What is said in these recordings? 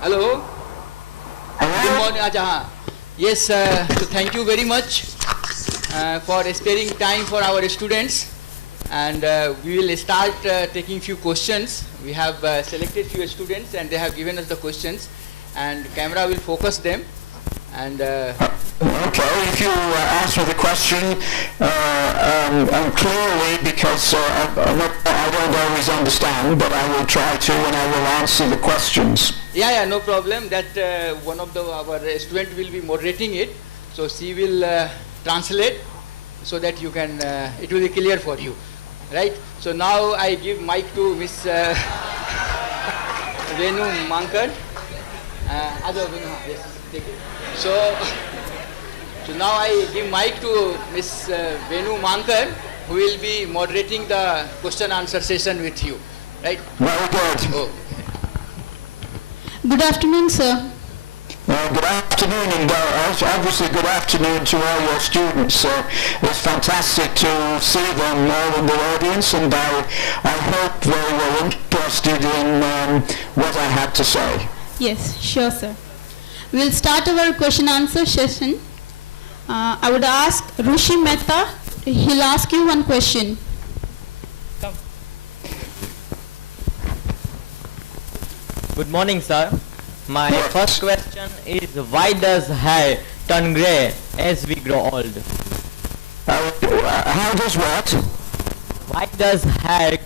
Hello. Good morning, Ajahan. Yes, so thank you very much for sparing time for our students, and we will start taking few questions. We have selected few students and they have given us the questions, and camera will focus them. And okay, if you answer the question clearly, because I don't always understand, but I will try to, and I will answer the questions. Yeah, no problem. That one of our student will be moderating it, so she will translate so that you can. It will be clear for you, right? So now I give mic to Miss Venu Mankar. Yes, take it. So now I give mic to Miss Venu Mankar, who will be moderating the question answer session with you, right? Very good. Oh. Good afternoon, sir. Good afternoon, and obviously good afternoon to all your students. It's fantastic to see them all in the audience, and I hope they were interested in what I had to say. Yes, sure, sir. We'll start our question answer session. I would ask Rushi Mehta. He'll ask you one question. Come. Good morning, sir. My first question is, why does hair turn grey as we grow old? How does what? Why does hair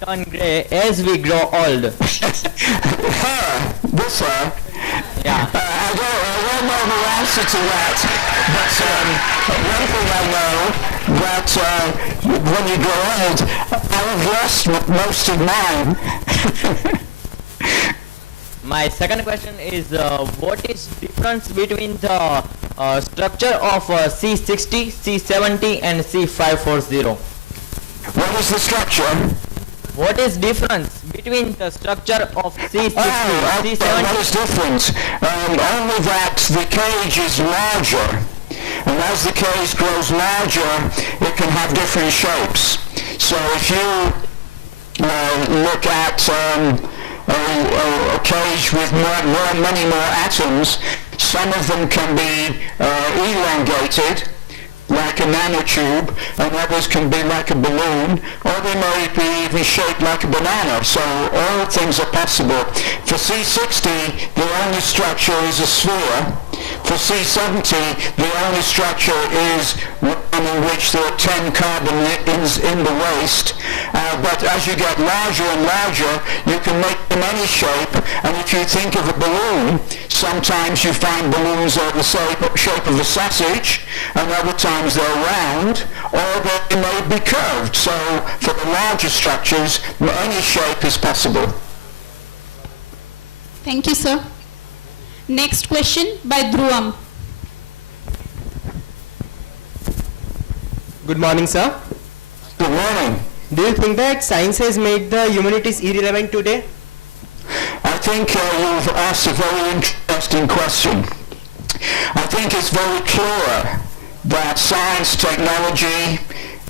turn grey as we grow old? Hair? This hair? Yeah. I don't know the answer to that, but one thing I know, that when you grow old, I've lost most of mine. My second question is, what is difference between the structure of C60, C70 and C540? What is the structure? What is difference between the structure of C60, C70? What is different? Only that the cage is larger, and as the cage grows larger, it can have different shapes. So if you look at a cage with many more atoms, some of them can be elongated, like a nanotube, and others can be like a balloon, or they may be even shaped like a banana. So all things are possible. For C60, the only structure is a sphere. For C70, the only structure is one in which there are 10 carbons in the waste. But as you get larger and larger, you can make them any shape. And if you think of a balloon, sometimes you find balloons are the shape of a sausage, and other times they're round, or they may be curved. So for the larger structures, any shape is possible. Thank you, sir. Next question by Dhruvam. Good morning, sir. Good morning. Do you think that science has made the humanities irrelevant today? I think you've asked a very interesting question. I think it's very clear that science, technology,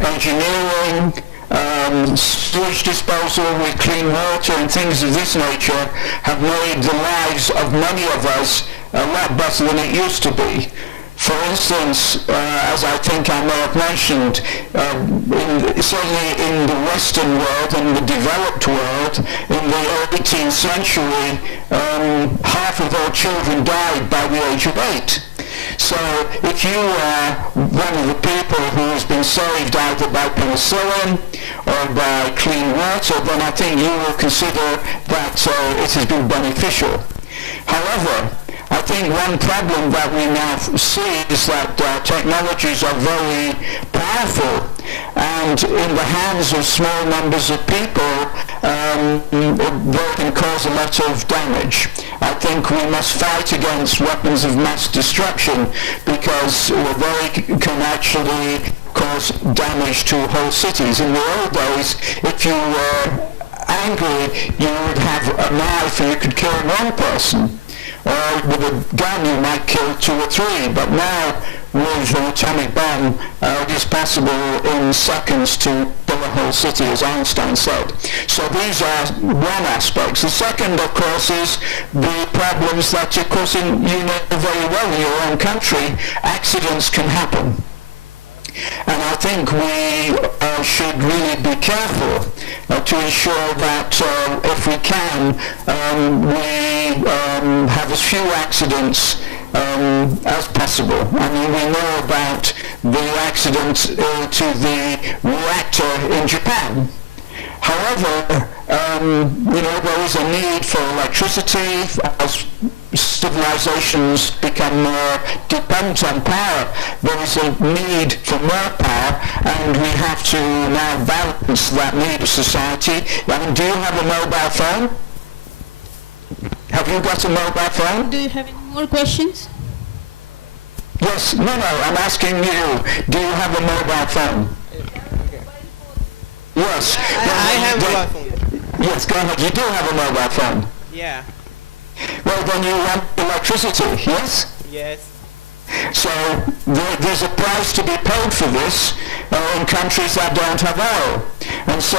engineering, sewage disposal with clean water and things of this nature have made the lives of many of us a lot better than it used to be. For instance, as I think I may have mentioned, certainly in the Western world and the developed world, in the 18th century, half of all children died by the age of 8. So if you are one of the people who has been saved either by penicillin or by clean water, then I think you will consider that it has been beneficial. However, I think one problem that we now see is that technologies are very powerful, and in the hands of small numbers of people, they can cause a lot of damage. I think we must fight against weapons of mass destruction, because they can actually cause damage to whole cities. In the old days, if you were angry, you would have a knife and you could kill one person. Or with a gun you might kill 2 or 3, but now with an atomic bomb, it is possible in seconds to build a whole city, as Einstein said. So these are one aspect. The second, of course, is the problems that, of course, you know very well in your own country, accidents can happen. And I think we should really be careful to ensure that if we can, we have as few accidents as possible. I mean, we know about the accident to the reactor in Japan. However, you know, there is a need for electricity as civilizations become more dependent on power. There is a need for more power, and we have to now balance that need of society. I mean, do you have a mobile phone? Have you got a mobile phone? Do you have any more questions? Yes. No, I'm asking you. Do you have a mobile phone? Yes. I have a mobile phone. Yes, go ahead. You do have a mobile phone. Yeah. Well, then you want electricity, yes? Yes. So there's a price to be paid for this in countries that don't have oil. And so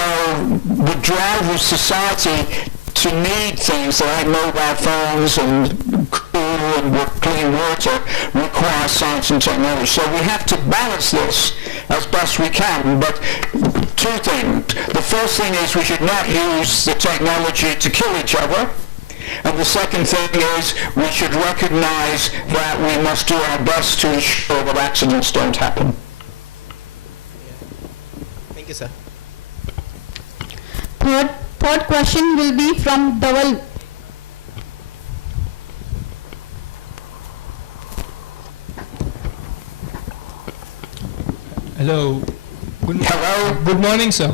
the drive of society to need things like mobile phones and cool and clean water requires science and technology. So we have to balance this as best we can. But two things. The first thing is we should not use the technology to kill each other. And the second thing is we should recognize that we must do our best to ensure that accidents don't happen. Thank you, sir. Third question will be from Dawal. Hello. Hello. Good morning, sir.